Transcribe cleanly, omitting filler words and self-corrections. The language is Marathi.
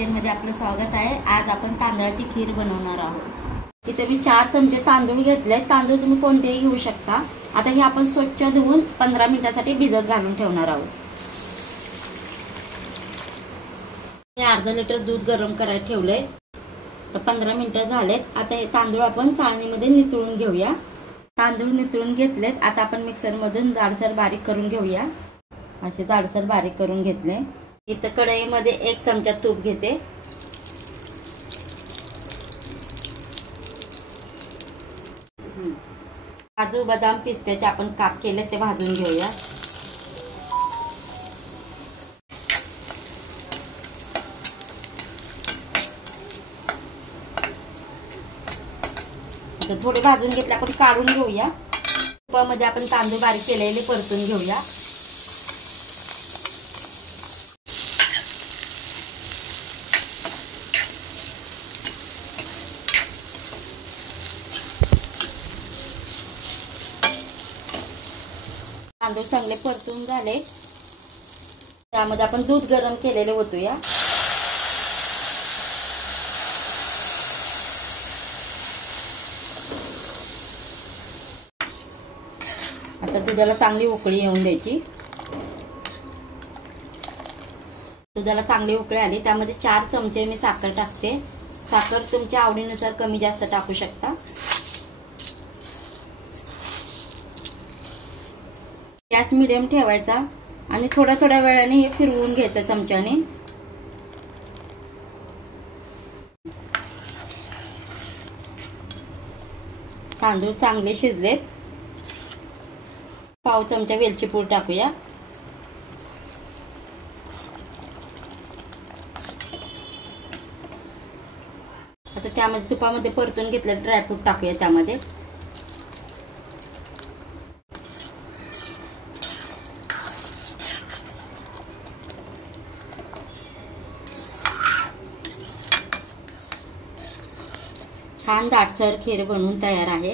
किचनमध्ये आपलं स्वागत आहे। आज आपण तांदळाची खीर बनवणार आहोत। इथे मी 4 चमचे तांदूळ घेतले। तांदूळ तुम्ही कोणतेही घेऊ शकता। आता हे आपण स्वच्छ धुवून 15 मिनिटांसाठी भिजत घालून ठेवणार आहोत। मी अर्धा लिटर दूध गरम करायला ठेवलंय। तर 15 मिनिटं झालेत। आता हे तांदूळ आपण चाळणीमध्ये नितळून घेऊया। तांदूळ नितळून घेतलेत। आता आपण मिक्सर मधून जाडसर बारीक करून घेऊया। असे जाडसर बारीक करून घेतले। इथं कढईमध्ये 1 चमचा तूप घेते। काजू बदाम पिस्त्याचे आपण काप केले ते भाजून घेऊया। थोडे भाजून घेतले आपण काढून घेऊया। तुपामध्ये आपण तांदूळ बारीक केलेले परतून घेऊया। तांदूळ चांगले परतून झाले। त्यामध्ये आपण दूध गरम केलेले ओतूया। आता दुधाला चांगली उकळी येऊन द्यायची। दुधाला चांगली उकळी आली, त्यामध्ये 4 चमचे मी साखर टाकते। साखर तुमच्या आवडीनुसार कमी जास्त टाकू शकता। गॅस मीडियम ठेवायचा आणि थोड्या वेळाने हे फिरवून घ्यायचं चमच्याने। तांदूळ चांगले शिजलेत। पाव चमचा वेलची पूड टाकूया। आता त्यामध्ये तुपामध्ये परतून घेतलेले ड्रायफ्रूट टाकूया त्यामध्ये। छान दाटसर खीर बनवून तयार आहे।